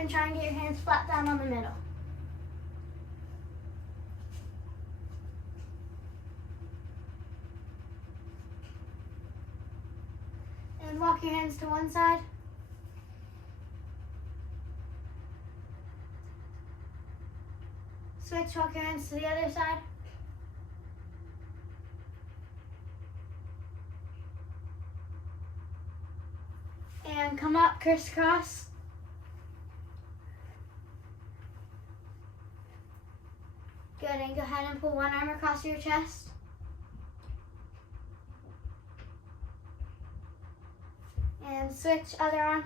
and try and get your hands flat down on the middle. And walk your hands to one side. Switch, walk your hands to the other side. And come up, crisscross. Good, and go ahead and pull one arm across your chest. And switch, other arm.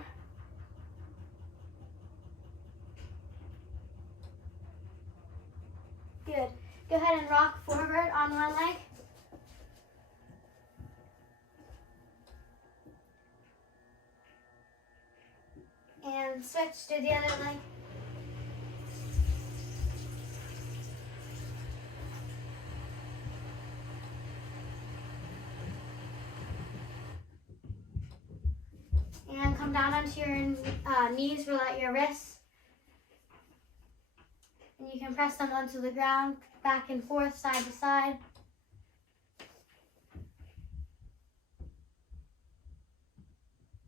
Good. Go ahead and rock forward on one leg. And switch to the other leg. And come down onto your knees, roll out your wrists. And you can press them onto the ground, back and forth, side to side.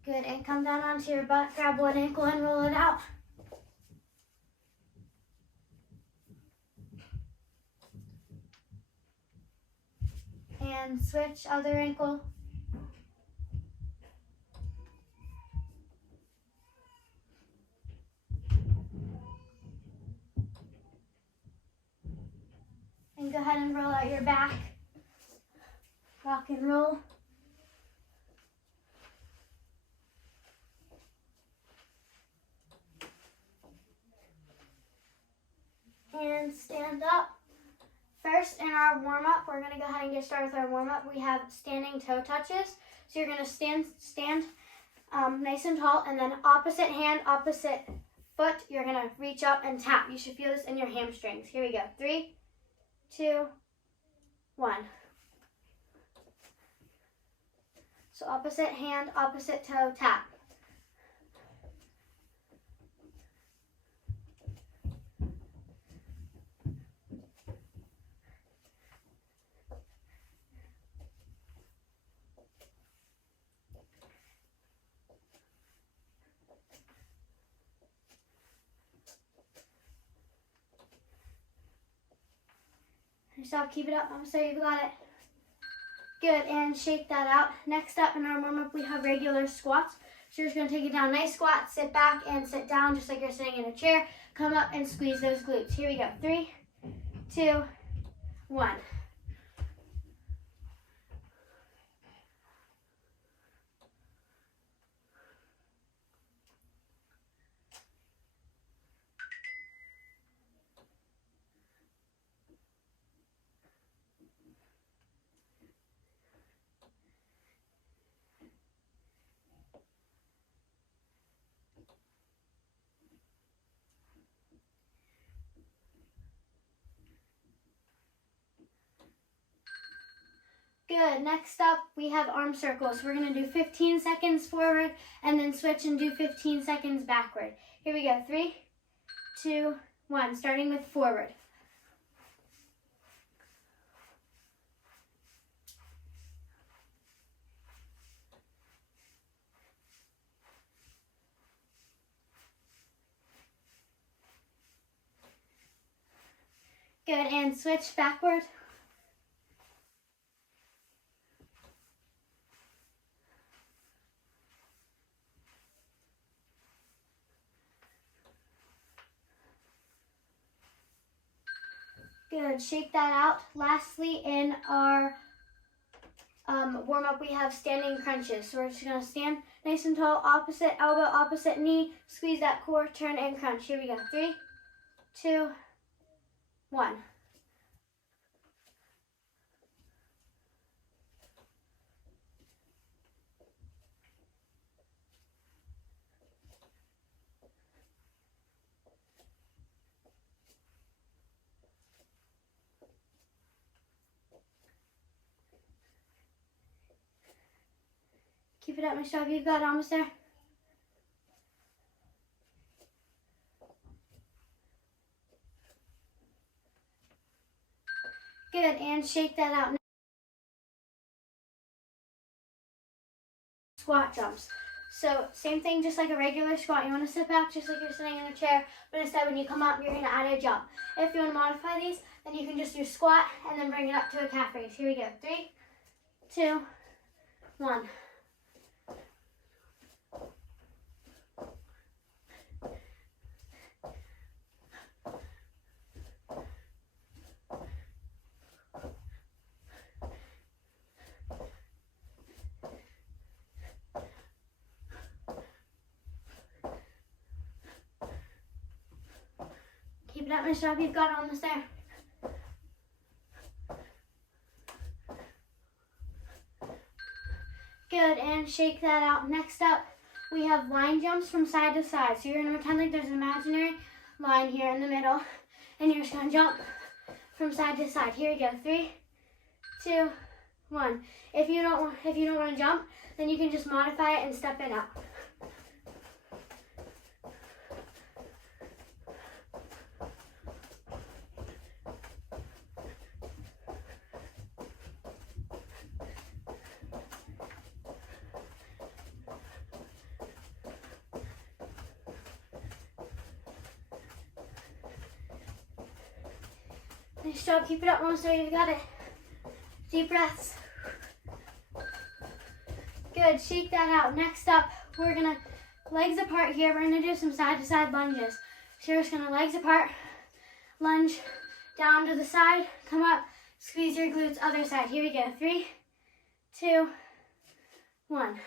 Good, and come down onto your butt, grab one ankle and roll it out. And switch, other ankle. And go ahead and roll out your back. Rock and roll. And stand up. First, in our warm-up, we're going to go ahead and get started with our warm-up. We have standing toe touches. So you're going to stand nice and tall, and then opposite hand, opposite foot, you're going to reach up and tap. You should feel this in your hamstrings. Here we go. 3, 2, 1. So opposite hand, opposite toe, tap. Yourself, keep it up. I'm sorry, you've got it. Good, and shake that out. Next up in our warm-up, we have regular squats. So you're just going to take it down. Nice squat, sit back and sit down just like you're sitting in a chair. Come up and squeeze those glutes. Here we go. 3, 2, 1. Good, next up we have arm circles. We're going to do 15 seconds forward and then switch and do 15 seconds backward. Here we go, 3, 2, 1, starting with forward. Good, and switch backward. Good, shake that out. Lastly, in our warm-up, we have standing crunches. So we're just going to stand nice and tall, opposite elbow, opposite knee, squeeze that core, turn and crunch. Here we go, 3, 2, 1. Keep it up, Michelle. You've got it, almost there. Good, and shake that out. Squat jumps. So same thing, just like a regular squat. You want to sit back just like you're sitting in a chair, but instead when you come up, you're going to add a jump. If you want to modify these, then you can just do squat and then bring it up to a calf raise. Here we go. 3, 2, 1. Keep it up, Miss Job. You've got it, almost there. Good, and shake that out. Next up, we have line jumps from side to side. So you're going to pretend like there's an imaginary line here in the middle, and you're just going to jump from side to side. Here we go. 3, 2, 1. If you don't want to jump, then you can just modify it and step it out. Nice job. Keep it up, almost there. You've got it. Deep breaths. Good. Shake that out. Next up, we're going to legs apart here. We're going to do some side to side lunges. So you're just going to legs apart, lunge down to the side, come up, squeeze your glutes, other side. Here we go. 3, 2, 1.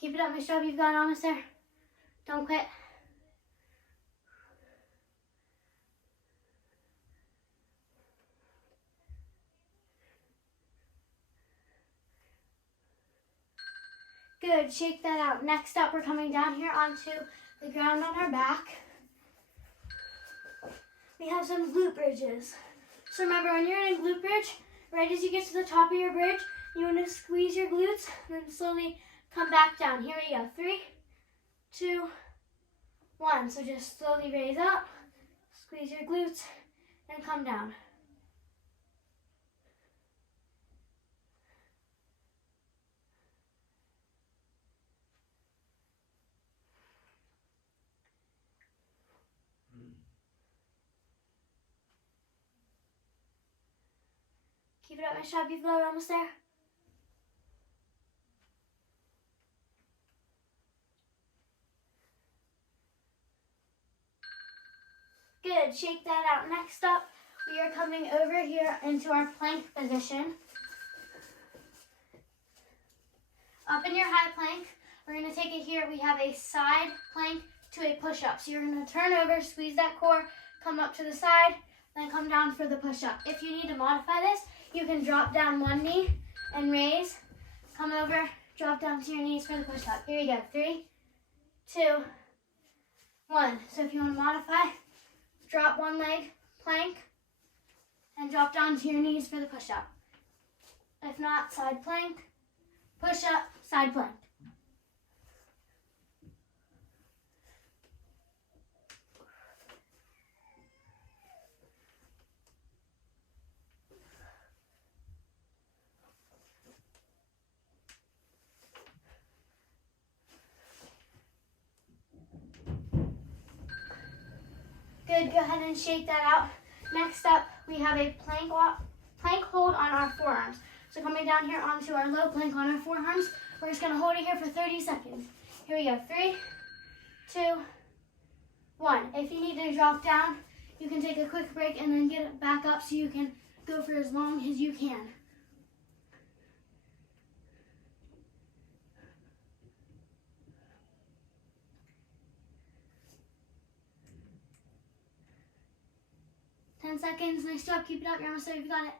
Keep it up, Miss Job. You've got it, almost there. Don't quit. Good. Shake that out. Next up, we're coming down here onto the ground on our back. We have some glute bridges. So remember, when you're in a glute bridge, right as you get to the top of your bridge, you want to squeeze your glutes and then slowly come back down. Here we go. 3, 2, 1. So just slowly raise up, squeeze your glutes, and come down. Keep it up, Miss Job. You've got it, almost there. Good. Shake that out. Next up, we are coming over here into our plank position. Up in your high plank, we're going to take it here. We have a side plank to a push-up. So you're going to turn over, squeeze that core, come up to the side, then come down for the push-up. If you need to modify this, you can drop down one knee and raise, come over, drop down to your knees for the push-up. Here we go. 3, 2, 1. So if you want to modify, drop one leg, plank, and drop down to your knees for the push-up. If not, side plank, push-up, side plank. Good, go ahead and shake that out. Next up, we have a plank hold on our forearms. So coming down here onto our low plank on our forearms, we're just gonna hold it here for 30 seconds. Here we go, 3, 2, 1. If you need to drop down, you can take a quick break and then get it back up so you can go for as long as you can. Ten seconds, nice job, keep it up, you're almost there, you've got it.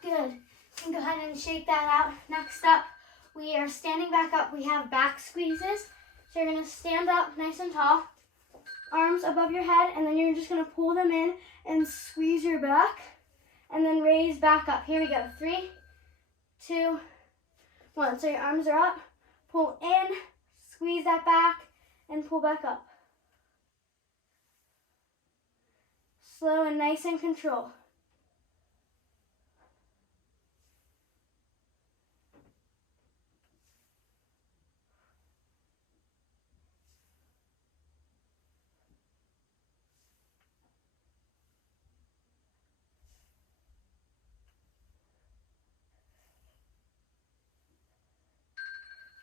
Good, you can go ahead and shake that out. Next up, we are standing back up. We have back squeezes. So you're gonna stand up nice and tall, arms above your head, and then you're just gonna pull them in and squeeze your back, and then raise back up. Here we go, 3, 2, 1. So your arms are up, pull in, squeeze that back, and pull back up. Slow and nice and control.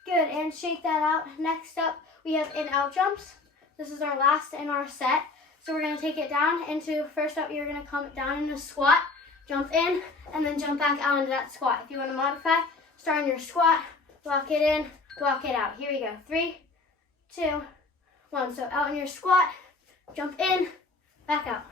Good, and shake that out. Next up, we have in-out jumps. This is our last in our set. So we're gonna take it down into, first up, you're gonna come down in a squat, jump in, and then jump back out into that squat. If you wanna modify, start in your squat, walk it in, walk it out. Here we go, 3, 2, 1. So out in your squat, jump in, back out.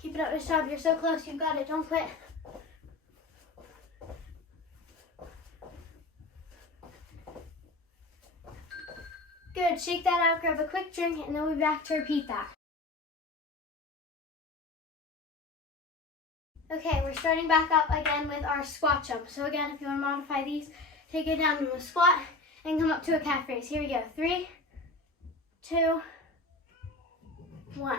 Keep it up, nice job. You're so close. You've got it. Don't quit. Good. Shake that out. Grab a quick drink, and then we'll be back to repeat that. Okay, we're starting back up again with our squat jump. So again, if you want to modify these, take it down to a squat and come up to a calf raise. Here we go. 3, 2, 1.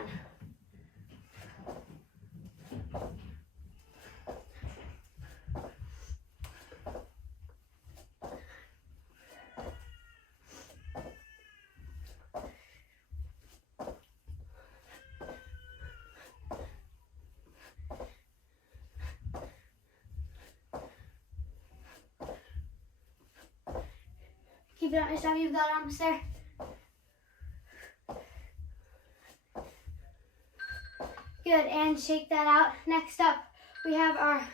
Keep it up, nice job. You've got it, almost there. Good, and shake that out. Next up, we have our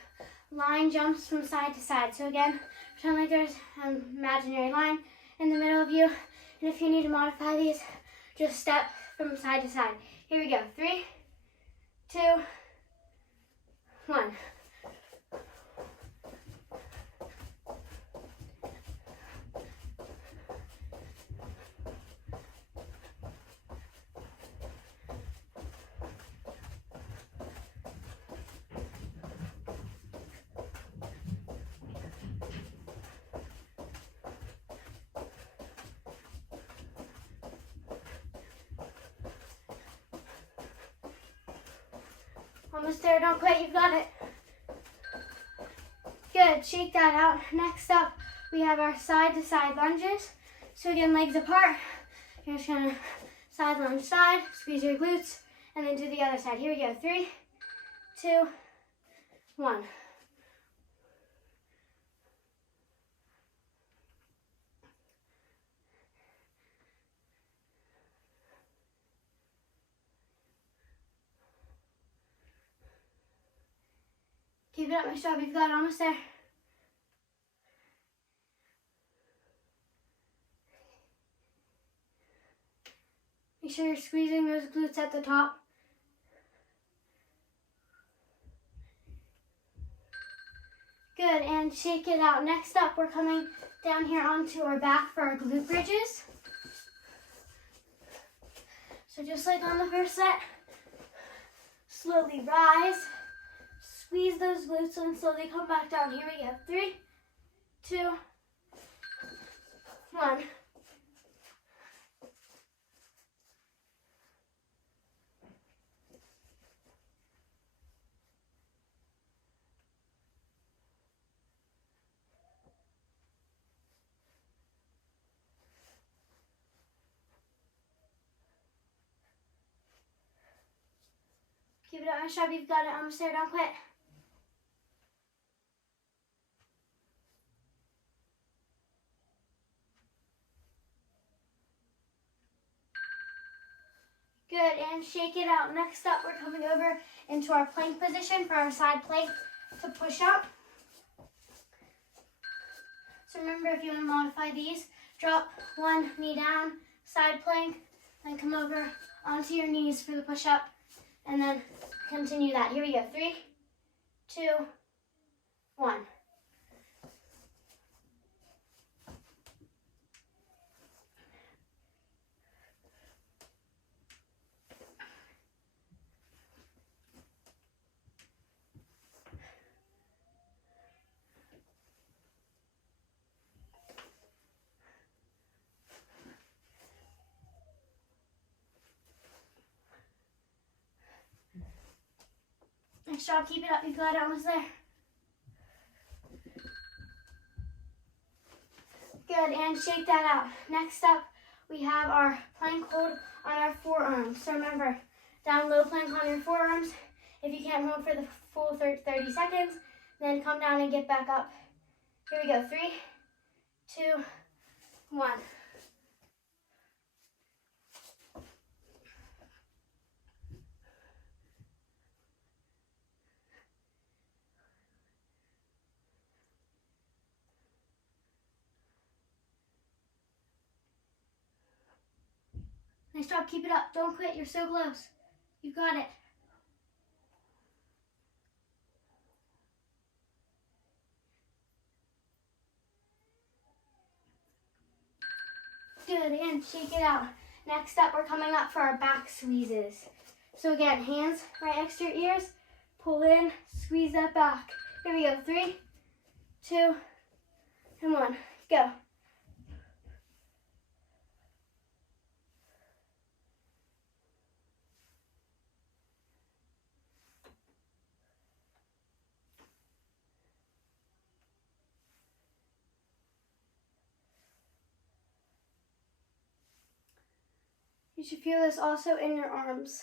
line jumps from side to side. So again, pretend like there's an imaginary line in the middle of you. And if you need to modify these, just step from side to side. Here we go. 3, 2, 1. Almost there, don't quit, you've got it. Good, shake that out. Next up, we have our side to side lunges. So again, legs apart. You're just gonna side lunge side, squeeze your glutes, and then do the other side. Here we go, 3, 2, 1. Keep it up, nice job. You've got it, almost there. Make sure you're squeezing those glutes at the top. Good, and shake it out. Next up, we're coming down here onto our back for our glute bridges. So just like on the first set, slowly rise. Squeeze those glutes and slowly come back down. Here we go. 3, 2, 1. Keep it up, nice job. You've got it. Almost there. Don't quit. Good, and shake it out. Next up, we're coming over into our plank position for our side plank to push up. So remember, if you want to modify these, drop one knee down, side plank, then come over onto your knees for the push-up, and then continue that. Here we go. 3, 2, 1. Nice job. Keep it up. You got it. Almost there. Good. And shake that out. Next up, we have our plank hold on our forearms. So remember, down low plank on your forearms. If you can't hold for the full 30 seconds, then come down and get back up. Here we go. 3, 2, 1. Nice job. Keep it up. Don't quit. You're so close. You got it. Good. And shake it out. Next up, we're coming up for our back squeezes. So again, hands right next to your ears. Pull in. Squeeze that back. Here we go. 3, 2, and 1. Go. You should feel this also in your arms.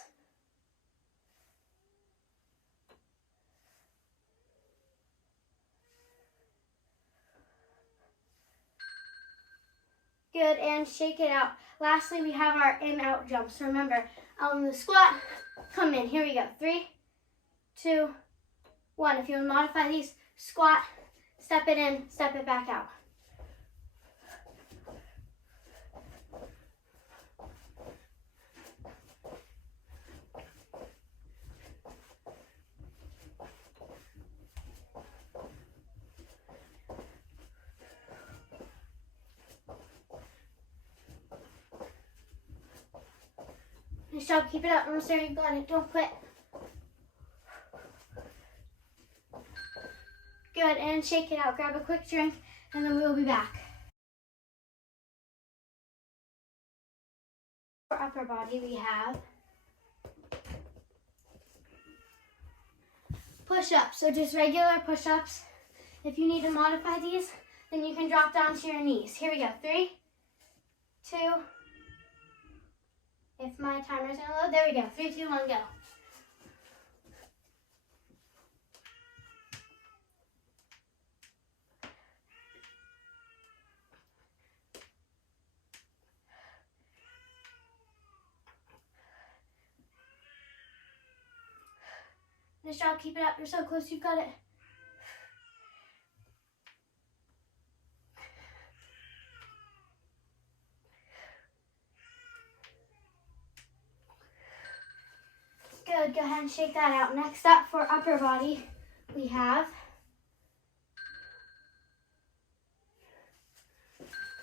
Good, and shake it out. Lastly, we have our in-out jumps. So remember, on the squat, come in. Here we go. 3, 2, 1. If you want to modify these, squat, step it in, step it back out. Nice job. Keep it up. Almost there. You got it. Don't quit. Good. And shake it out. Grab a quick drink, and then we'll be back. For upper body, we have push-ups. So just regular push-ups. If you need to modify these, then you can drop down to your knees. Here we go. 3, 2, if my timer's gonna load, there we go. 3, 2, 1, go. Nice job. Keep it up. You're so close. You've got it. Good. Go ahead and shake that out. Next up for upper body, we have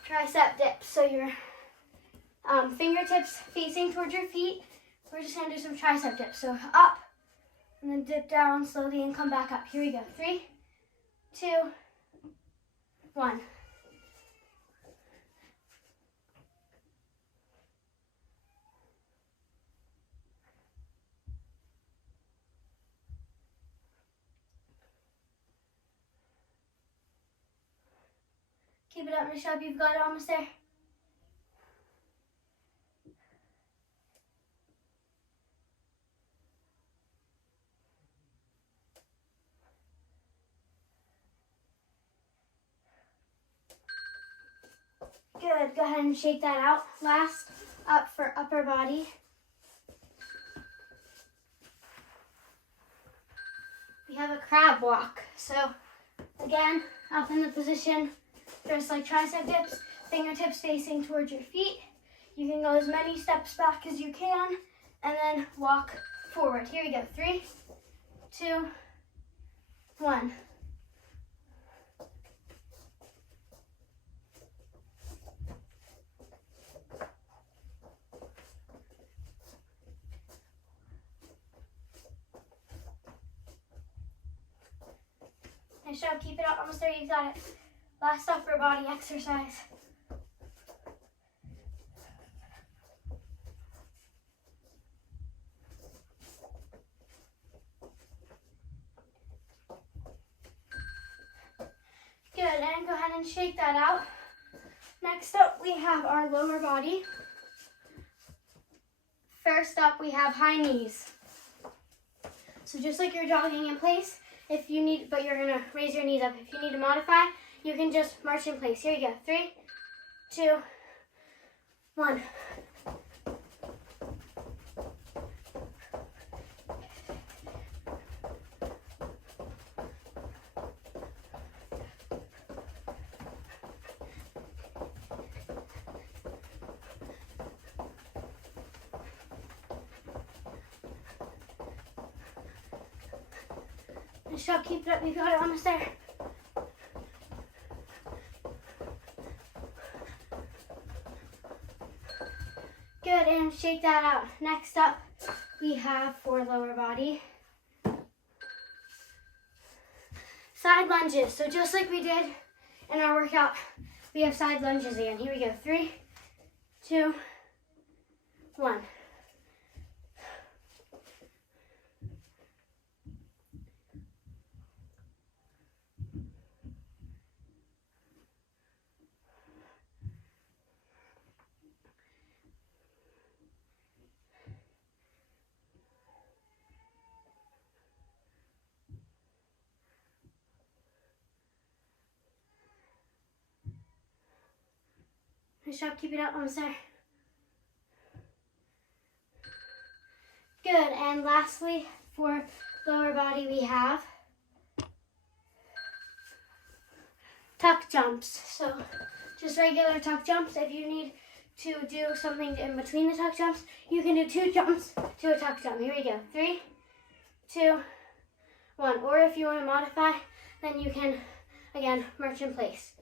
tricep dips. So your fingertips facing towards your feet. We're just going to do some tricep dips. So up, and then dip down slowly and come back up. Here we go. 3, 2, 1. Keep it up, Michelle. You've got it. Almost there. Good. Go ahead and shake that out. Last up for upper body. We have a crab walk. So again, up in the position just like tricep dips, fingertips facing towards your feet. You can go as many steps back as you can and then walk forward. Here we go. 3, 2, 1. Nice job. Keep it up. Almost there. You got it. Last upper body exercise. Good, and go ahead and shake that out. Next up, we have our lower body. First up, we have high knees. So just like you're jogging in place, if you need, but you're gonna raise your knees up. If you need to modify, you can just march in place. Here you go. 3, 2, 1. Nice job, keep it up, you got it, almost there. Good, and shake that out. Next up, we have for lower body, side lunges. So just like we did in our workout, we have side lunges again. Here we go, 3, 2, 1. Nice job, keep it up, almost there. Good, and lastly, for lower body, we have tuck jumps. So just regular tuck jumps. If you need to do something in between the tuck jumps, you can do 2 jumps to a tuck jump. Here we go, 3, 2, 1. Or if you want to modify, then you can, again, march in place.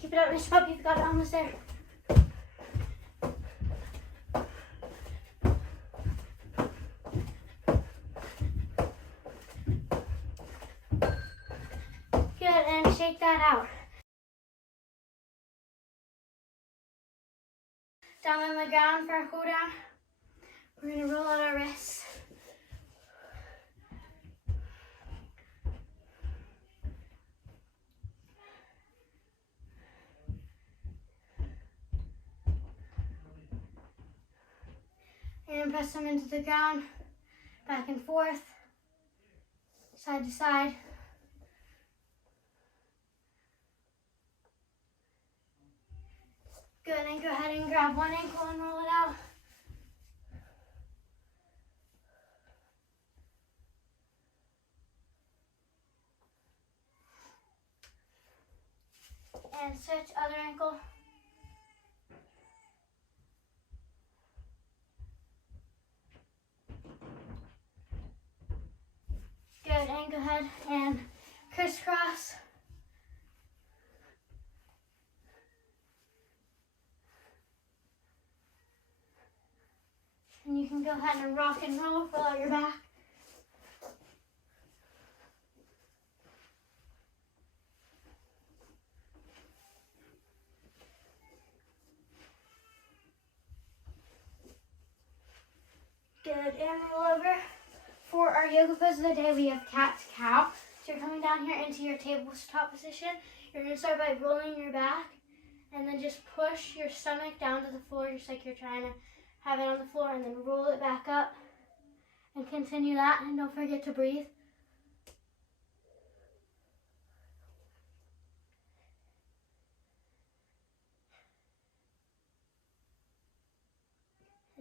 Keep it up, nice job, you've got it, almost there. Good, and shake that out. Down on the ground for our cool down. We're gonna roll out our wrists. And press them into the ground, back and forth, side to side. Good, and go ahead and grab one ankle and roll it out. And switch, other ankle. Good, and go ahead and crisscross. And you can go ahead and rock and roll, fill out your back. Good, and roll over. For our yoga pose of the day, we have cat to cow. So you're coming down here into your tabletop position. You're going to start by rolling your back and then just push your stomach down to the floor just like you're trying to have it on the floor, and then roll it back up and continue that, and don't forget to breathe.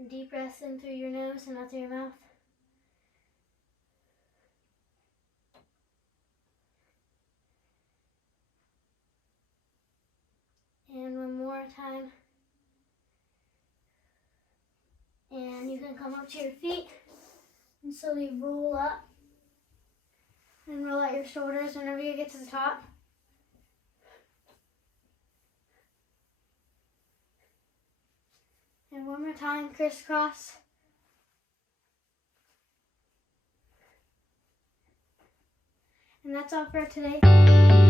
And deep breaths in through your nose and out through your mouth. And one more time. And you can come up to your feet and slowly roll up. And roll out your shoulders whenever you get to the top. And one more time, crisscross. And that's all for today.